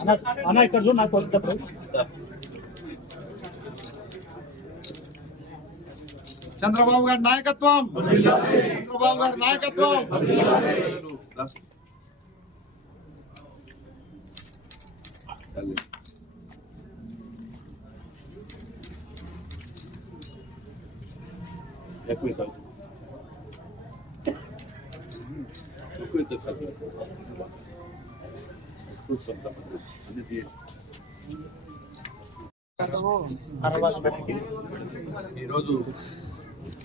అన్న అన్న ఇక్కడ చూడు నాకు వచ్చేటప్పుడు చంద్రబాబు గారి నాయకత్వం చంద్రబాబు గారి నాయకత్వం ఎక్కువ ఈరోజు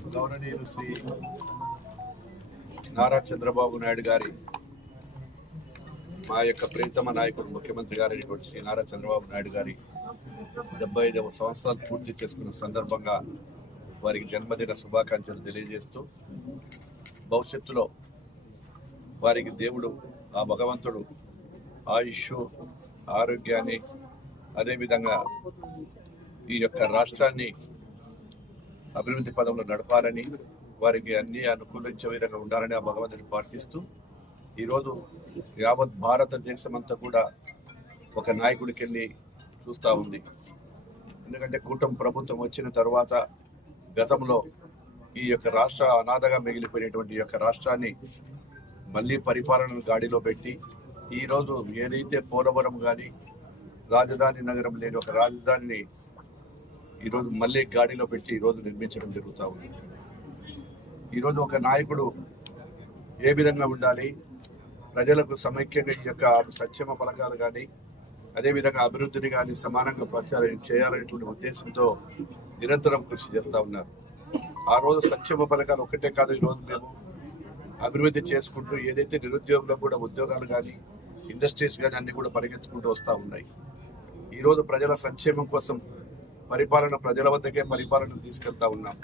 గౌరవనీయులు శ్రీ నారా చంద్రబాబు నాయుడు గారి మా యొక్క ప్రియతమ నాయకుడు ముఖ్యమంత్రి గారైనటువంటి శ్రీ నారా చంద్రబాబు నాయుడు గారి డెబ్బై ఐదవ సంవత్సరాలు పూర్తి చేసుకున్న సందర్భంగా వారికి జన్మదిన శుభాకాంక్షలు తెలియజేస్తూ భవిష్యత్తులో వారికి దేవుడు ఆ భగవంతుడు ఆయుష్ ఆరోగ్యాన్ని అదేవిధంగా ఈ యొక్క రాష్ట్రాన్ని అభివృద్ధి పదంలో నడపాలని వారికి అన్ని అనుకూలించే విధంగా ఉండాలని ఆ భగవంతుని ప్రార్థిస్తూ ఈరోజు యావత్ భారతదేశం అంతా కూడా ఒక నాయకుడికి వెళ్ళి చూస్తూ ఉంది. ఎందుకంటే కూటమి ప్రభుత్వం వచ్చిన తర్వాత గతంలో ఈ యొక్క రాష్ట్ర అనాథగా మిగిలిపోయినటువంటి యొక్క రాష్ట్రాన్ని మళ్ళీ పరిపాలనను గాడిలో పెట్టి ఈరోజు ఏదైతే పోలవరం కానీ రాజధాని నగరం లేని ఒక రాజధానిని ఈరోజు మళ్ళీ గాడిలో పెట్టి ఈరోజు నిర్మించడం జరుగుతూ ఉంది. ఈరోజు ఒక నాయకుడు ఏ విధంగా ఉండాలి ప్రజలకు సమైక్యంగా ఈ యొక్క సంక్షేమ పథకాలు కానీ అదేవిధంగా అభివృద్ధిని కానీ సమానంగా ప్రచారం చేయాలనేటువంటి ఉద్దేశంతో నిరంతరం కృషి చేస్తూ ఉన్నారు. ఆ రోజు సంక్షేమ పథకాలు ఒక్కటే కాదు ఈరోజు మేము అభివృద్ధి చేసుకుంటూ ఏదైతే నిరుద్యోగులకు కూడా ఉద్యోగాలు కానీ ఇండస్ట్రీస్ కానీ అన్ని కూడా పరిగెత్తుకుంటూ వస్తూ ఉన్నాయి. ఈరోజు ప్రజల సంక్షేమం కోసం పరిపాలన ప్రజల వద్దకే పరిపాలన తీసుకెళ్తా ఉన్నాం.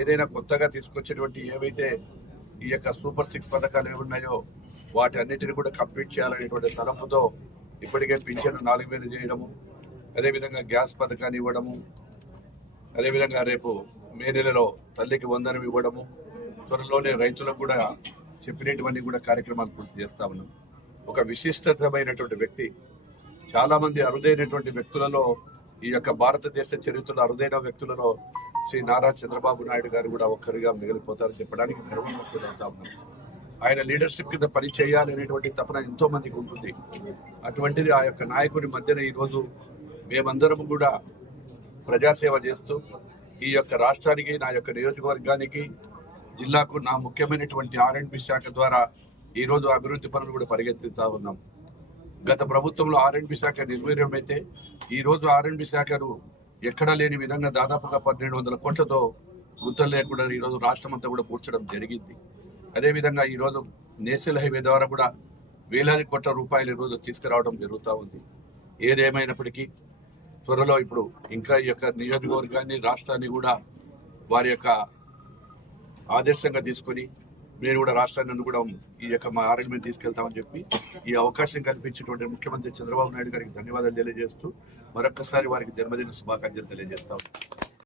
ఏదైనా కొత్తగా తీసుకొచ్చేటువంటి ఏవైతే ఈ యొక్క సూపర్ సిక్స్ పథకాలు ఏమి ఉన్నాయో వాటి అన్నిటిని కూడా కంప్లీట్ చేయాలనేటువంటి తలంపుతో ఇప్పటికే పింఛను నాలుగు వేలు చేయడము అదేవిధంగా గ్యాస్ పథకాన్ని ఇవ్వడము అదేవిధంగా రేపు మే నెలలో తల్లికి వందనం ఇవ్వడము త్వరలోనే రైతులకు కూడా చెప్పినటువంటి కూడా కార్యక్రమాలు పూర్తి చేస్తా ఉన్నాం. ఒక విశిష్టమైనటువంటి వ్యక్తి. చాలామంది అరుదైనటువంటి వ్యక్తులలో ఈ యొక్క భారతదేశ చరిత్రలో అరుదైన వ్యక్తులలో శ్రీ నారా చంద్రబాబు నాయుడు గారు కూడా ఒక్కరిగా మిగిలిపోతారని చెప్పడానికి గర్వంగా ఫీల్ అవుతా ఆయన లీడర్షిప్ కింద పని చేయాలనేటువంటి తపన ఎంతో మందికి ఉంటుంది. అటువంటిది ఆ యొక్క నాయకుడి మధ్యన ఈరోజు మేమందరం కూడా ప్రజాసేవ చేస్తూ ఈ యొక్క రాష్ట్రానికి నా యొక్క నియోజకవర్గానికి జిల్లాకు నా ముఖ్యమైనటువంటి ఆర్ అండ్ బి శాఖ ద్వారా ఈరోజు అభివృద్ధి పనులు కూడా పరిగెత్తిస్తూ ఉన్నాం. గత ప్రభుత్వంలో ఆర్ఎండ్బి శాఖ నిర్వీర్యమైతే ఈరోజు రోజు ఆర్ శాఖను ఎక్కడా లేని విధంగా దాదాపుగా పన్నెండు వందల కోట్లతో గుర్తులు లేకుండా ఈరోజు రాష్ట్రం అంతా కూడా పూడ్చడం జరిగింది. అదేవిధంగా ఈరోజు నేషనల్ హైవే ద్వారా కూడా వేలాది కోట్ల రూపాయలు ఈరోజు తీసుకురావడం జరుగుతూ ఉంది. ఏదేమైనప్పటికీ త్వరలో ఇప్పుడు ఇంకా ఈ యొక్క నియోజకవర్గాన్ని రాష్ట్రాన్ని కూడా వారి యొక్క ఆదర్శంగా తీసుకొని నేను కూడా రాష్ట్రాన్ని కూడా ఈ యొక్క మా ఆరోగ్యం తీసుకెళ్తామని చెప్పి ఈ అవకాశం కల్పించినటువంటి ముఖ్యమంత్రి చంద్రబాబు నాయుడు గారికి ధన్యవాదాలు తెలియజేస్తూ మరొక్కసారి వారికి జన్మదిన శుభాకాంక్షలు తెలియజేస్తాం